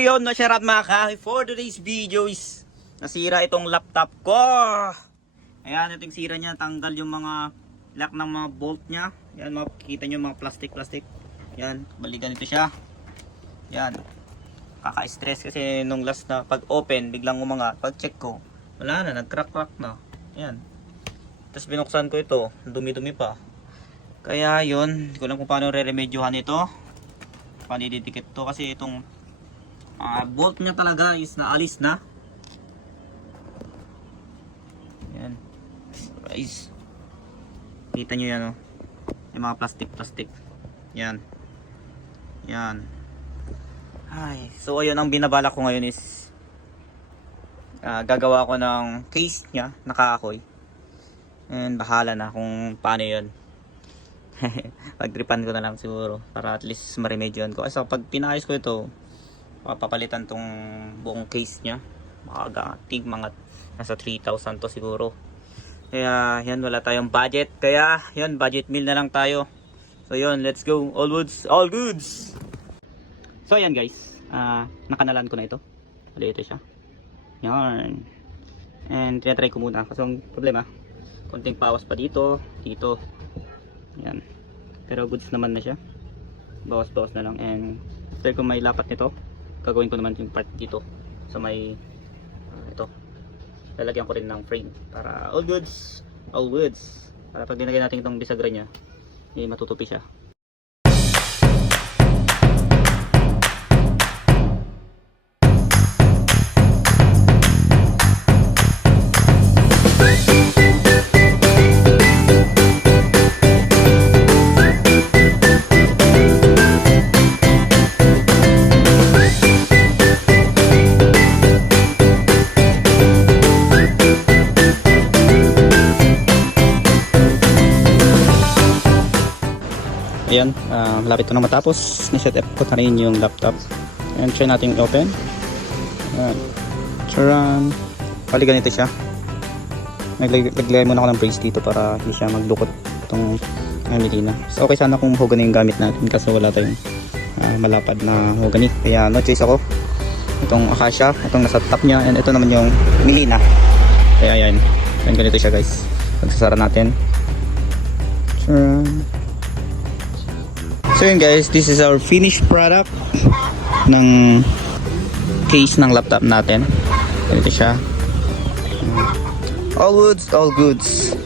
yun, no, share out mga kahoy. For today's video is nasira itong laptop ko. Ayan, itong sira niya. Tanggal yung mga lock ng mga bolt niya. Ayan, makikita nyo mga plastic. Ayan, balikan ito siya. Ayan, kaka-stress kasi nung last na pag open, biglang umangat. Pag check ko, wala na, nag-crack na. Ayan. Tapos binuksan ko ito, dumi-dumi pa. Kaya yun, hindi ko alam kung paano re-remedyohan ito. Paano ididikit to kasi itong bolt niya talaga is naalis na. Yan guys, kita nyo yan, oh. Yung mga plastic. Yan. Ay, so ayun, ang binabala ko ngayon is gagawa ko ng case niya na kahoy. And bahala na kung paano yun. Pagtripan ko na lang siguro para at least maremedyohan ko. So pag pinayos ko ito, papalitan tong buong case nya, makagating mga nasa 3,000 to siguro. Kaya yan, wala tayong budget, kaya yan, budget meal na lang tayo. So yun, let's go. All goods. So yan guys, nakanalan ko na ito. Ito siya. Yan. And tinatry ko muna kasi ang problema, konting pawas pa dito. Yan. Pero goods naman na siya. Bawas na lang. And after ko may lapat nito, gagawin ko naman yung part dito. So may ito. Lalagyan ko rin ng frame para all goods. Para pag dinagay natin itong bisagra niya, matutupi siya. Ayan, malapit ko na matapos. Niset up ko na rin yung laptop. And try natin open. Ayan. Charan. Pali ganito siya. Naglagay muna ako ng brace dito para hindi siya magdukot itong medina. So okay sana kung mahogany yung gamit natin kasi wala tayong malapad na mahogany. Kaya no choice ako. Itong acacia, itong nasa top nya. And ito naman yung medina. Kaya ayan. Ayan, ganito siya guys. Pagsasara natin. Charan. So yun guys, this is our finished product ng case ng laptop natin. Ganito siya. All goods.